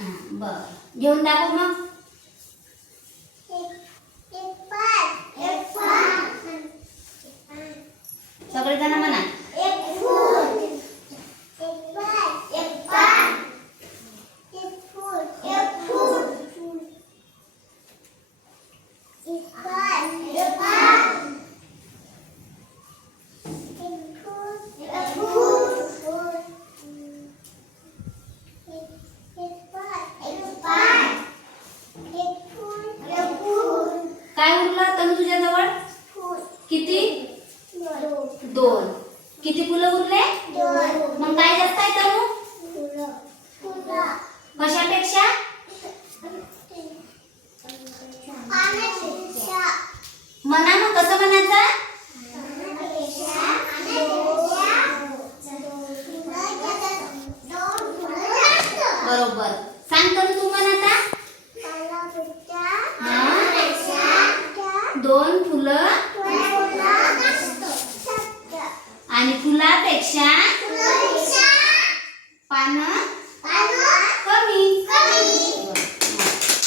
बरं घेऊन दाखव मग. सगळेजण म्हणा. काय उरलं तनु तुझ्याजवळ? किती? 2. किती फुलं उरले? 2. मग काय जास्त आहे तनु? कशापेक्षा? म्हणा मग कसं म्हणायचं? बरोबर. सांग तनु तू म्हण आता. 2 फुलं आणि फुलापेक्षा पानं